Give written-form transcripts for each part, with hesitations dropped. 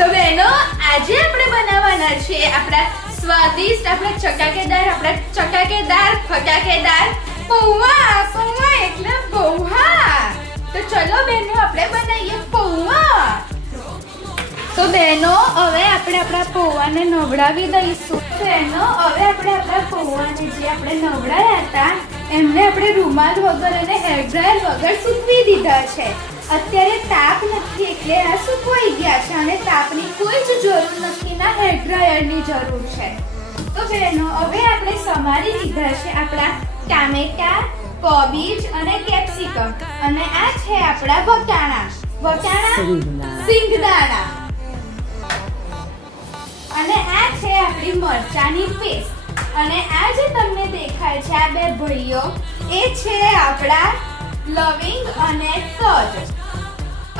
તો બહેનો આજે આપણે બનાવવાના છે આપણા સ્વાદિષ્ટ ફટાકેદાર પૌવા એટલે પૌવા। તો ચલો બહેનો આપણે બનાવીએ પૌવા। તો બહેનો હવે આપણે આપણા પૌવાને નવડાવી દઈશું। બહેનો હવે આપણે આપણા પૌવાને જે આપણે નવડાયા હતા એમને આપણે રૂમાલ વગર અને હેર ડ્રાયર વગર સૂકવી દીધા છે। અત્યારે તાપ નથી એટલે આ સુકવાઈ ગયા છે અને તાપની કોઈ જ જરૂર નથી, ના હેર ડ્રાયરની જરૂર છે। તો બહેનો હવે આપણે સમારી લીધા છે આપણા ટામેટા, કોબીજ અને કેપ્સિકમ અને આ છે આપણા વટાણા સિંગદાણા અને આ છે આપણી મરચાની પેસ્ટ અને આ જે તમને દેખાય છે આ બે ભઈઓ એ છે આપણા લવિંગ અને તજ।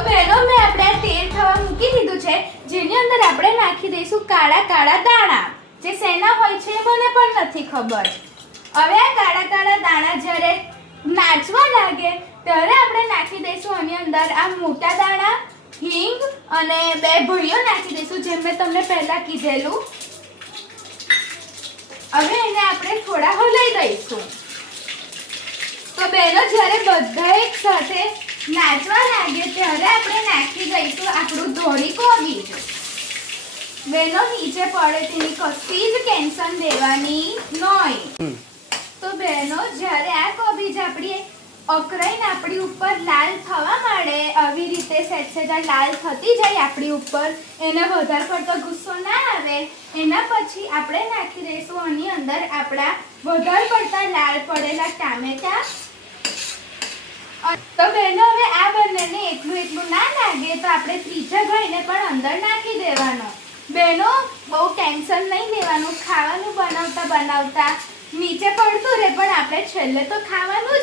બહેનો મેં આપણે તેલ થવા મૂકી દીધું છે જેની અંદર આપણે નાખી દઈશું કાળા દાણા, જે શેના હોય છે મને પણ નથી ખબર। હવે આ કાળા દાણા જ્યારે નાચવા લાગે ત્યારે આપણે નાખી દઈશું આની અંદર આ મોટા દાણા, હિંગ અને બે ભઈઓ નાખી દઈશું જેમ મેં તમને પહેલા કીધેલું। હવે એને આપણે થોડા હલાઈ દઈશું। તો બહેનો જ્યારે બધા એક સાથે નાચવા લાગે ત્યારે આપણે નાખી દઈશું આપણું ધોળી કોબીજ। બહેનો નીચે પડે તેની કશી જ ટેન્શન લેવાની નહીં। તો બહેનો જ્યારે આ કોબીજ આપણી અકરાઈને આપણી ઉપર લાલ થવા માંડે, આવી રીતે સેજ લાલ થતી જાય આપણી ઉપર, એને વધારે પડતો ગુસ્સો ના આવે એના પછી આપણે નાખી દઈશું આની અંદર આપણા વધારે પડતા લાલ પડેલા ટામેટા। તો બહેનો હવે આ બંનેને એટલું ના લાગે તો આપણે ત્રીજા ભાઈને પણ અંદર નાખી દેવાનો। બહેનો બહુ ટેન્શન નહીં લેવાનું, ખાવાનું બનાવતા નીચે પડતું રહે પણ આપણે છેલ્લે તો ખાવાનું